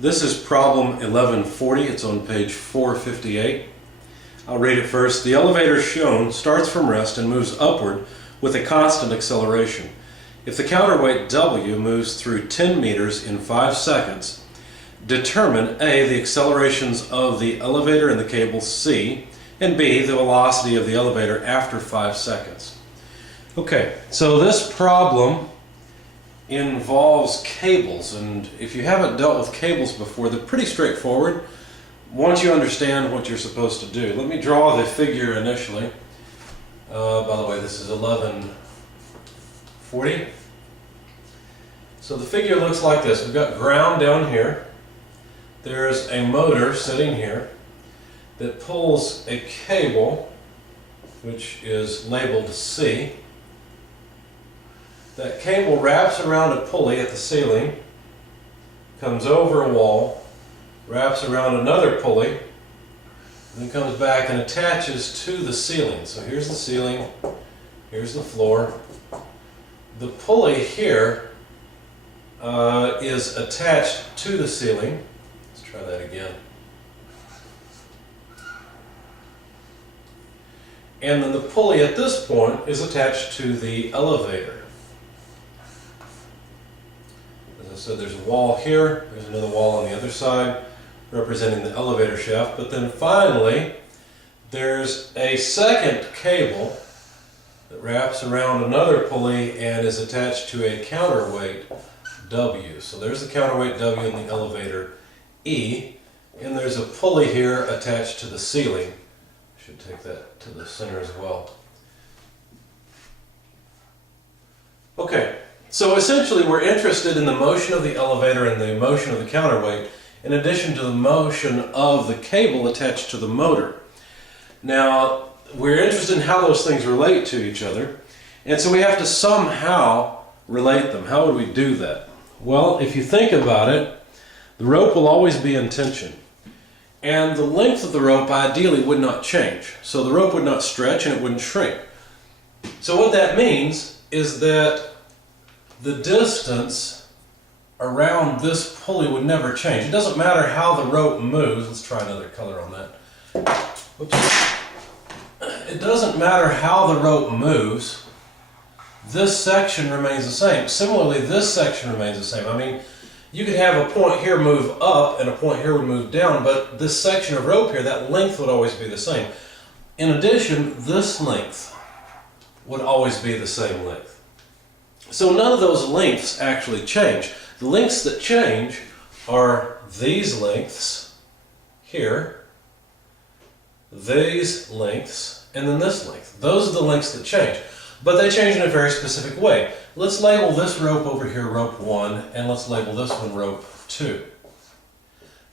This is problem 1140. It's on page 458. I'll read it first. The elevator shown starts from rest and moves upward with a constant acceleration. If the counterweight W moves through 10 meters in 5 seconds, determine A, the accelerations of the elevator and the cable C, and B, the velocity of the elevator after 5 seconds. Okay, so this problem involves cables, and if you haven't dealt with cables before, they're pretty straightforward once you understand what you're supposed to do. Let me draw the figure initially. By the way, this is 1140. So the figure looks like this. We've got ground down here. There's a motor sitting here that pulls a cable, which is labeled C. That cable wraps around a pulley at the ceiling, comes over a wall, wraps around another pulley, and then comes back and attaches to the ceiling. So here's the ceiling, here's the floor. The pulley here is attached to the ceiling. Let's try that again. And then the pulley at this point is attached to the elevator. So there's a wall here, there's another wall on the other side representing the elevator shaft, but then finally there's a second cable that wraps around another pulley and is attached to a counterweight W. So there's the counterweight W in the elevator E, and there's a pulley here attached to the ceiling. I should take that to the center as well. Okay. So essentially we're interested in the motion of the elevator and the motion of the counterweight in addition to the motion of the cable attached to the motor. Now we're interested in how those things relate to each other, and so we have to somehow relate them. How would we do that? Well, if you think about it, the rope will always be in tension, and the length of the rope ideally would not change. So the rope would not stretch and it wouldn't shrink. So what that means is that the distance around this pulley would never change. It doesn't matter how the rope moves. Let's try another color on that. Whoops. It doesn't matter how the rope moves. This section remains the same. Similarly, this section remains the same. I mean, you could have a point here move up and a point here would move down, but this section of rope here, that length would always be the same. In addition, this length would always be the same length. So none of those lengths actually change. The lengths that change are these lengths here, these lengths, and then this length. Those are the lengths that change, but they change in a very specific way. Let's label this rope over here rope 1, and let's label this one rope 2.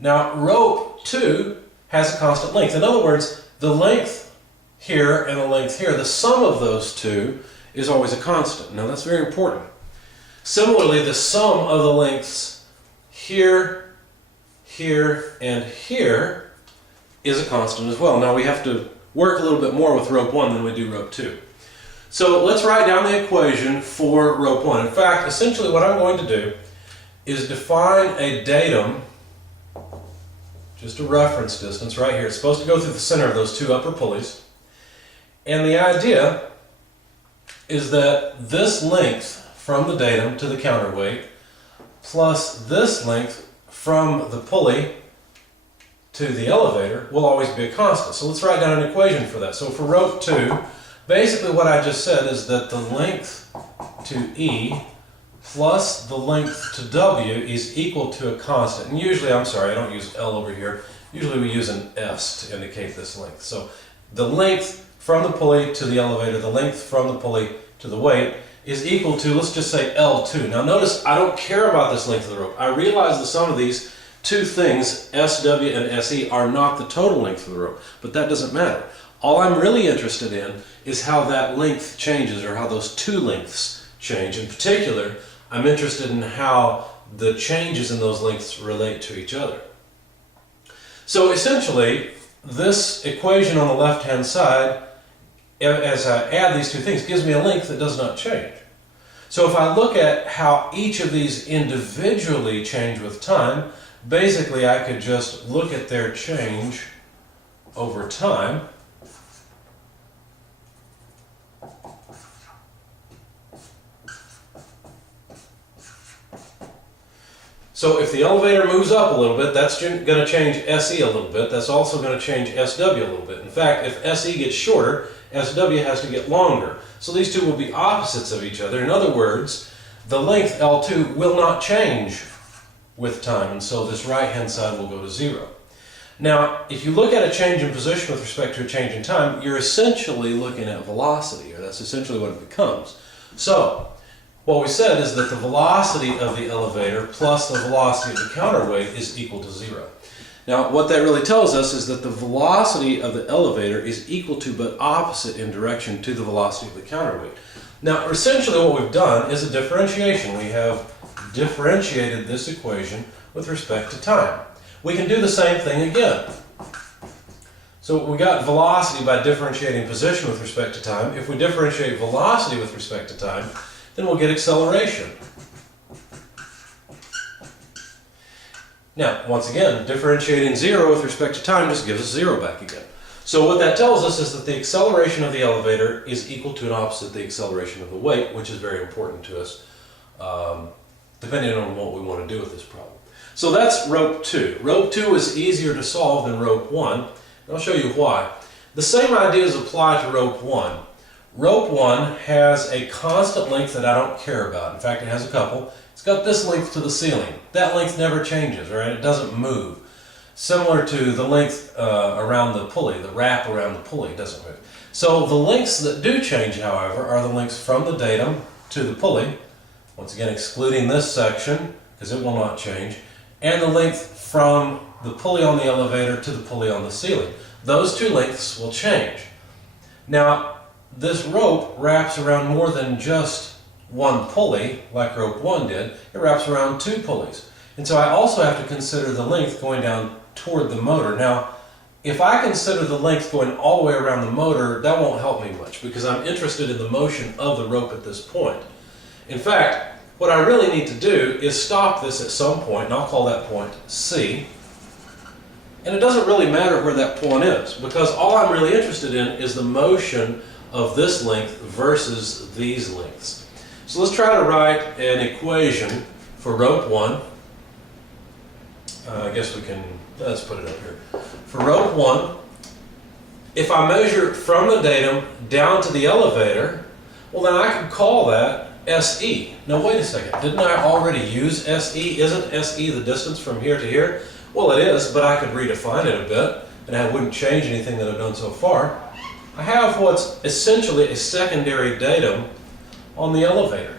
Now rope 2 has a constant length. In other words, the length here and the length here, the sum of those two is always a constant. Now that's very important. Similarly, the sum of the lengths here, here, and here is a constant as well. Now we have to work a little bit more with rope 1 than we do rope 2. So let's write down the equation for rope 1. In fact, essentially what I'm going to do is define a datum, just a reference distance right here. It's supposed to go through the center of those two upper pulleys. And the idea is that this length from the datum to the counterweight plus this length from the pulley to the elevator will always be a constant. So let's write down an equation for that. So for rope 2, basically what I just said is that the length to E plus the length to W is equal to a constant. And usually, I'm sorry, I don't use L over here. Usually we use an S to indicate this length. So the length from the pulley to the elevator, the length from the pulley to the weight is equal to, let's just say L2. Now notice I don't care about this length of the rope. I realize the sum of these two things, SW and SE, are not the total length of the rope, but that doesn't matter. All I'm really interested in is how that length changes, or how those two lengths change. In particular, I'm interested in how the changes in those lengths relate to each other. So essentially, this equation on the left-hand side, as I add these two things, gives me a length that does not change. So if I look at how each of these individually change with time, basically I could just look at their change over time. So if the elevator moves up a little bit, that's going to change SE a little bit. That's also going to change SW a little bit. In fact, if SE gets shorter, SW has to get longer. So these two will be opposites of each other. In other words, the length L2 will not change with time, and so this right-hand side will go to 0. Now, if you look at a change in position with respect to a change in time, you're essentially looking at velocity, or that's essentially what it becomes. So, what we said is that the velocity of the elevator plus the velocity of the counterweight is equal to 0. Now, what that really tells us is that the velocity of the elevator is equal to but opposite in direction to the velocity of the counterweight. Now, essentially what we've done is a differentiation. We have differentiated this equation with respect to time. We can do the same thing again. So we got velocity by differentiating position with respect to time. If we differentiate velocity with respect to time, then we'll get acceleration. Now, once again, differentiating 0 with respect to time just gives us 0 back again. So what that tells us is that the acceleration of the elevator is equal to and opposite the acceleration of the weight, which is very important to us, depending on what we want to do with this problem. So that's rope 2. Rope 2 is easier to solve than rope 1, and I'll show you why. The same ideas apply to rope 1. Rope 1 has a constant length that I don't care about. In fact, it has a couple. It's got this length to the ceiling. That length never changes, right? It doesn't move. Similar to the length around the pulley, the wrap around the pulley doesn't move. So the lengths that do change, however, are the lengths from the datum to the pulley, once again excluding this section because it will not change, and the length from the pulley on the elevator to the pulley on the ceiling. Those two lengths will change. Now, this rope wraps around more than just one pulley, like rope 1 did. It wraps around 2 pulleys. And so I also have to consider the length going down toward the motor. Now, if I consider the length going all the way around the motor, that won't help me much because I'm interested in the motion of the rope at this point. In fact, what I really need to do is stop this at some point, and I'll call that point C. And it doesn't really matter where that point is because all I'm really interested in is the motion of this length versus these lengths. So let's try to write an equation for rope 1. I guess we can, let's put it up here. For rope 1, if I measure from the datum down to the elevator, well then I could call that SE. Now wait a second, didn't I already use SE? Isn't SE the distance from here to here? Well it is, but I could redefine it a bit and I wouldn't change anything that I've done so far. I have what's essentially a secondary datum on the elevator.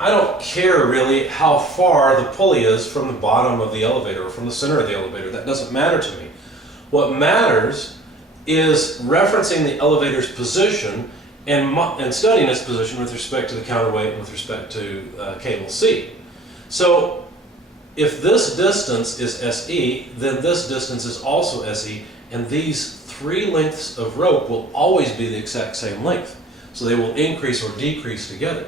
I don't care really how far the pulley is from the bottom of the elevator or from the center of the elevator. That doesn't matter to me. What matters is referencing the elevator's position and studying its position with respect to the counterweight and with respect to cable C. So if this distance is SE, then this distance is also SE, and these 3 lengths of rope will always be the exact same length. So they will increase or decrease together.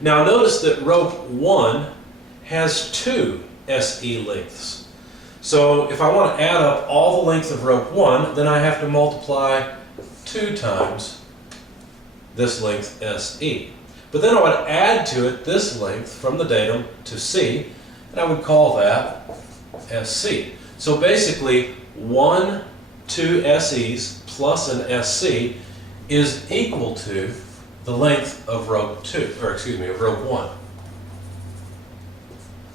Now notice that rope 1 has 2 SE lengths. So if I want to add up all the length of rope 1, then I have to multiply 2 times this length SE. But then I would add to it this length from the datum to C, and I would call that SC. So basically 2 SEs plus an SC is equal to the length of rope 2, or excuse me, of rope 1.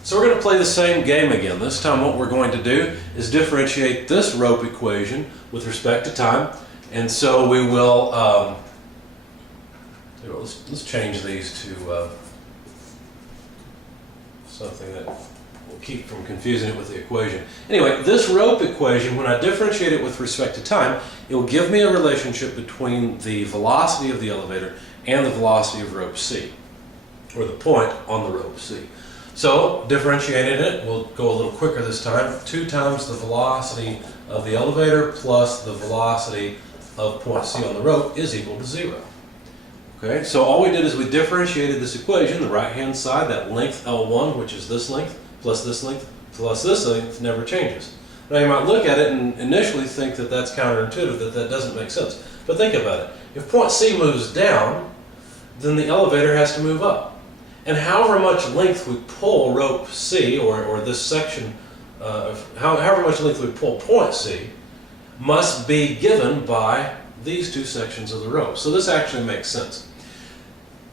So we're going to play the same game again. This time what we're going to do is differentiate this rope equation with respect to time. And so we will, let's change these to something that will keep from confusing it with the equation. Anyway, this rope equation, when I differentiate it with respect to time, it will give me a relationship between the velocity of the elevator and the velocity of rope C, or the point on the rope C. So, differentiating it, we'll go a little quicker this time. 2 times the velocity of the elevator plus the velocity of point C on the rope is equal to 0. Okay, so all we did is we differentiated this equation, the right-hand side, that length L1, which is this length, plus plus this length never changes. Now you might look at it and initially think that that's counterintuitive, that that doesn't make sense. But think about it. If point C moves down, then the elevator has to move up. And however much length we pull rope C, or this section, however much length we pull point C, must be given by these two sections of the rope. So this actually makes sense.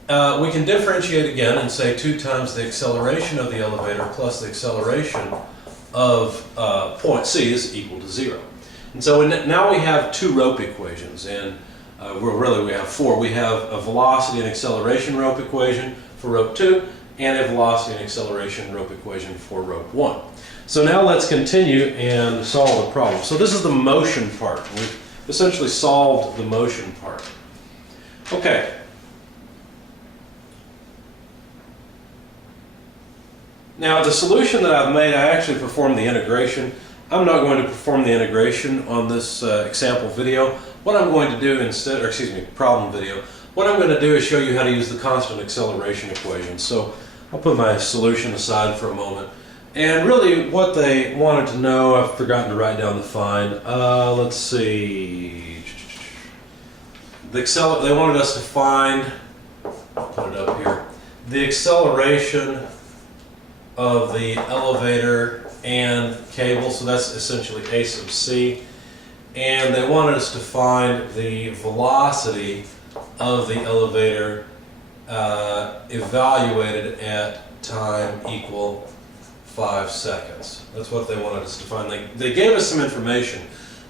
We can differentiate again and say 2 times the acceleration of the elevator plus the acceleration of point C is equal to 0. And so now we have 2 rope equations, and we have 4. We have a velocity and acceleration rope equation for rope 2, and a velocity and acceleration rope equation for rope 1. So now let's continue and solve the problem. So this is the motion part. We've essentially solved the motion part. Okay. Now the solution that I've made, I actually performed the integration. I'm not going to perform the integration on this example video. What I'm going to do instead, or excuse me, problem video, what I'm going to do is show you how to use the constant acceleration equation. So I'll put my solution aside for a moment. And really what they wanted to know, I've forgotten to write down the find. Let's see. They wanted us to find, I'll put it up here, the acceleration of the elevator and cable, so that's essentially A sub C. And they wanted us to find the velocity of the elevator evaluated at time equal 5 seconds. That's what they wanted us to find. They gave us some information.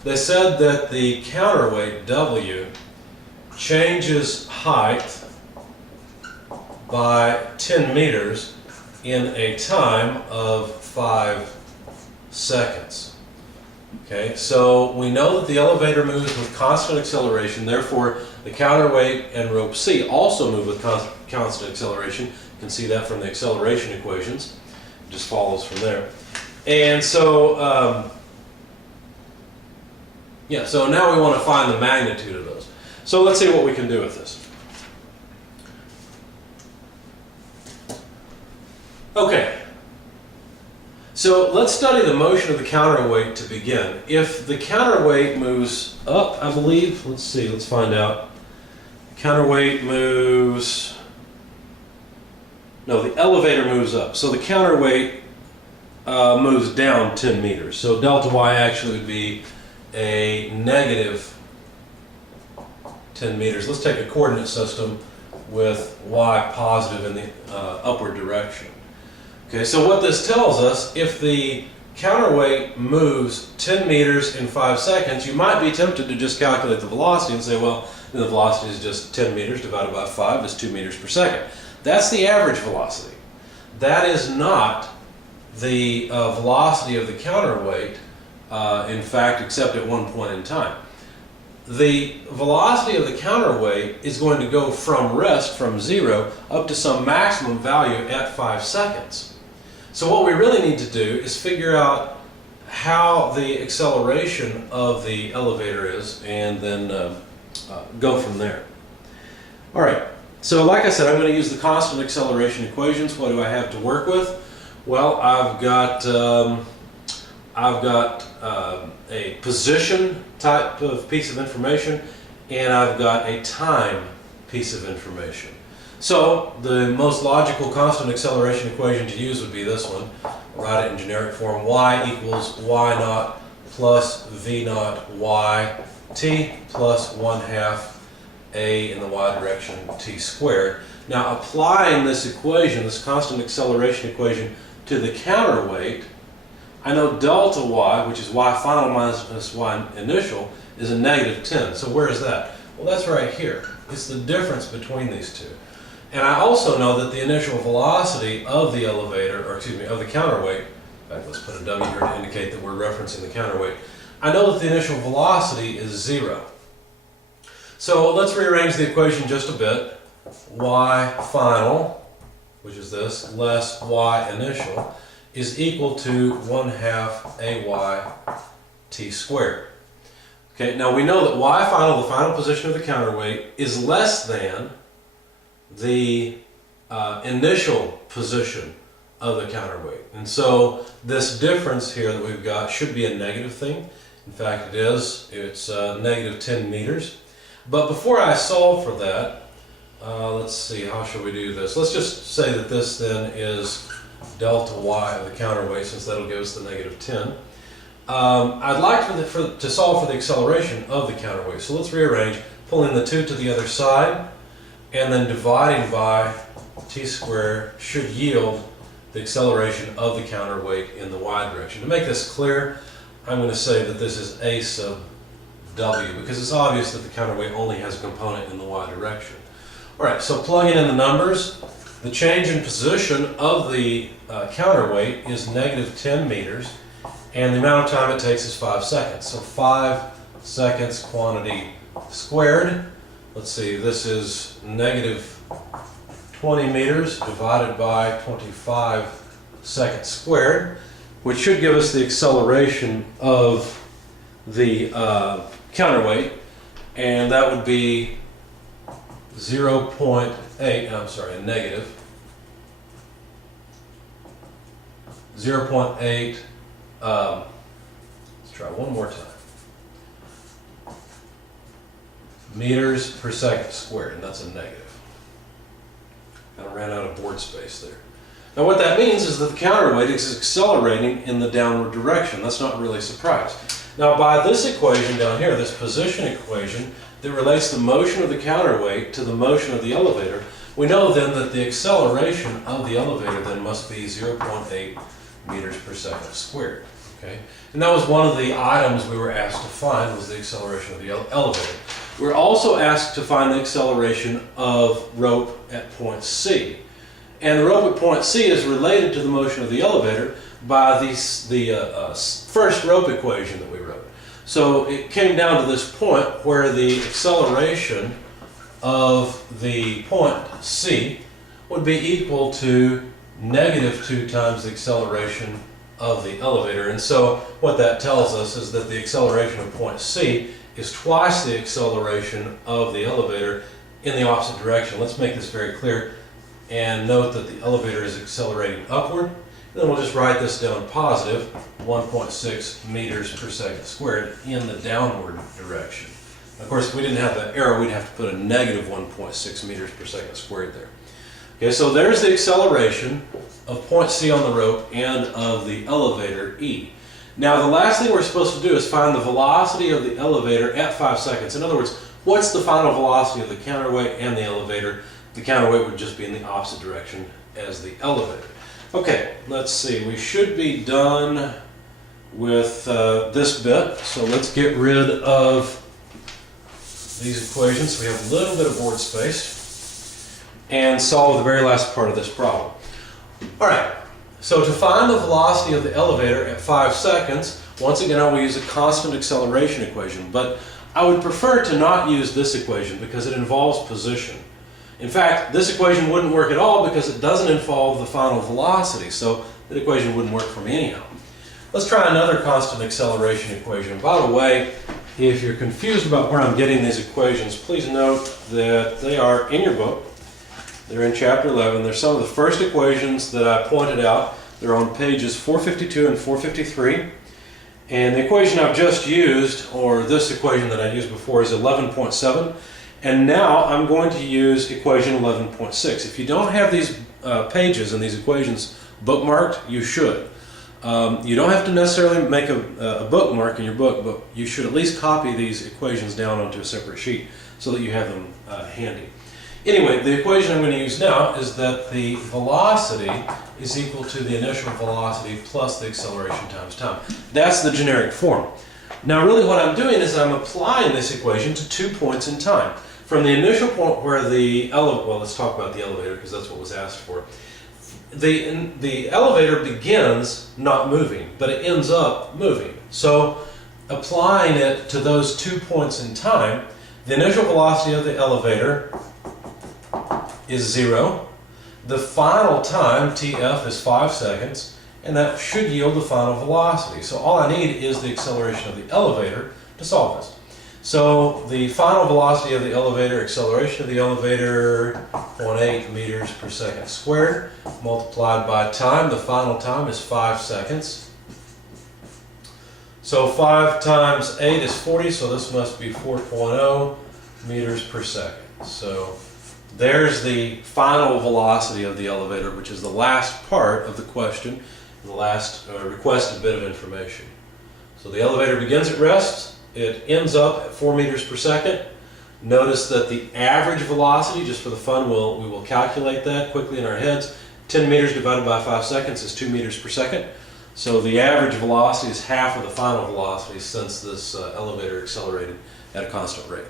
They said that the counterweight W changes height by 10 meters in a time of 5 seconds. Okay, so we know that the elevator moves with constant acceleration, therefore the counterweight and rope C also move with constant acceleration. You can see that from the acceleration equations. It just follows from there. And so, so now we want to find the magnitude of those. So let's see what we can do with this. Okay, so let's study the motion of the counterweight to begin. If the counterweight moves up, I believe, let's see, let's find out. Counterweight moves, no, the elevator moves up. So the counterweight moves down 10 meters. So delta Y actually would be a negative 10 meters. Let's take a coordinate system with Y positive in the upward direction. Okay, so what this tells us, if the counterweight moves 10 meters in 5 seconds, you might be tempted to just calculate the velocity and say, well, then the velocity is just 10 meters divided by 5 is 2 meters per second. That's the average velocity. That is not the velocity of the counterweight, in fact, except at one point in time. The velocity of the counterweight is going to go from rest, from 0, up to some maximum value at 5 seconds. So what we really need to do is figure out how the acceleration of the elevator is, and then go from there. All right, so like I said, I'm going to use the constant acceleration equations. What do I have to work with? Well, I've got a position type of piece of information, and I've got a time piece of information. So the most logical constant acceleration equation to use would be this one. I'll write it in generic form. Y equals y naught plus v naught y t plus 1/2 a in the y direction t squared. Now applying this equation, this constant acceleration equation, to the counterweight, I know delta y, which is y final minus y initial, is a negative 10. So where is that? Well, that's right here. It's the difference between these two. And I also know that the initial velocity of the elevator, or excuse me, of the counterweight, in fact, let's put a W here to indicate that we're referencing the counterweight. I know that the initial velocity is 0. So let's rearrange the equation just a bit. Y final, which is this, less y initial, is equal to 1/2 ay t squared. Okay, now we know that y final, the final position of the counterweight, is less than the initial position of the counterweight. And so this difference here that we've got should be a negative thing. In fact, it is. It's negative 10 meters. But before I solve for that, let's see, how shall we do this? Let's just say that this then is delta y of the counterweight, since that'll give us the negative 10. I'd like to solve for the acceleration of the counterweight. So let's rearrange, pulling the 2 to the other side, and then dividing by t squared should yield the acceleration of the counterweight in the y direction. To make this clear, I'm going to say that this is a sub w, because it's obvious that the counterweight only has a component in the y direction. Alright, so plugging in the numbers, the change in position of the counterweight is negative 10 meters, and the amount of time it takes is 5 seconds. So 5 seconds quantity squared. Let's see, this is negative 20 meters divided by 25 seconds squared, which should give us the acceleration of the counterweight, and that would be 0.8, I'm sorry, a negative 0.8, let's try one more time, meters per second squared, and that's a negative. I ran out of board space there. Now what that means is that the counterweight is accelerating in the downward direction. That's not really a surprise. Now by this equation down here, this position equation that relates the motion of the counterweight to the motion of the elevator, we know then that the acceleration of the elevator then must be 0.8 meters per second squared. Okay? And that was one of the items we were asked to find, was the acceleration of the elevator. We're also asked to find the acceleration of rope at point C. And the rope at point C is related to the motion of the elevator by the first rope equation that we wrote. So it came down to this point where the acceleration of the point C would be equal to negative 2 times the acceleration of the elevator. And so what that tells us is that the acceleration of point C is twice the acceleration of the elevator in the opposite direction. Let's make this very clear and note that the elevator is accelerating upward. And then we'll just write this down positive, 1.6 meters per second squared in the downward direction. Of course, if we didn't have that arrow, we'd have to put a negative 1.6 meters per second squared there. Okay, so there's the acceleration of point C on the rope and of the elevator E. Now the last thing we're supposed to do is find the velocity of the elevator at 5 seconds. In other words, what's the final velocity of the counterweight and the elevator? The counterweight would just be in the opposite direction as the elevator. Okay, let's see, we should be done with this bit, so let's get rid of these equations so we have a little bit of board space and solve the very last part of this problem. Alright, so to find the velocity of the elevator at 5 seconds, once again I will use a constant acceleration equation, but I would prefer to not use this equation because it involves position. In fact, this equation wouldn't work at all because it doesn't involve the final velocity, so the equation wouldn't work for me anyhow. Let's try another constant acceleration equation. By the way, if you're confused about where I'm getting these equations, please note that they are in your book. They're in chapter 11. They're some of the first equations that I pointed out. They're on pages 452 and 453. And the equation I've just used, or this equation that I used before, is 11.7. And now I'm going to use equation 11.6. If you don't have these pages and these equations bookmarked, you should. You don't have to necessarily make a bookmark in your book, but you should at least copy these equations down onto a separate sheet so that you have them handy. Anyway, the equation I'm going to use now is that the velocity is equal to the initial velocity plus the acceleration times time. That's the generic form. Now really what I'm doing is I'm applying this equation to 2 points in time. From the initial point where the elevator, well, let's talk about the elevator because that's what was asked for. The elevator begins not moving, but it ends up moving. So applying it to those 2 points in time, the initial velocity of the elevator is 0. The final time, TF, is 5 seconds, and that should yield the final velocity. So all I need is the acceleration of the elevator to solve this. So the final velocity of the elevator, acceleration of the elevator, 0.8 meters per second squared, multiplied by time. The final time is 5 seconds. So 5 times 8 is 40, so this must be 4.0 meters per second. So there's the final velocity of the elevator, which is the last part of the question, the last requested bit of information. So the elevator begins at rest. It ends up at 4 meters per second. Notice that the average velocity, just for the fun, we will calculate that quickly in our heads. 10 meters divided by 5 seconds is 2 meters per second. So the average velocity is half of the final velocity since this elevator accelerated at a constant rate.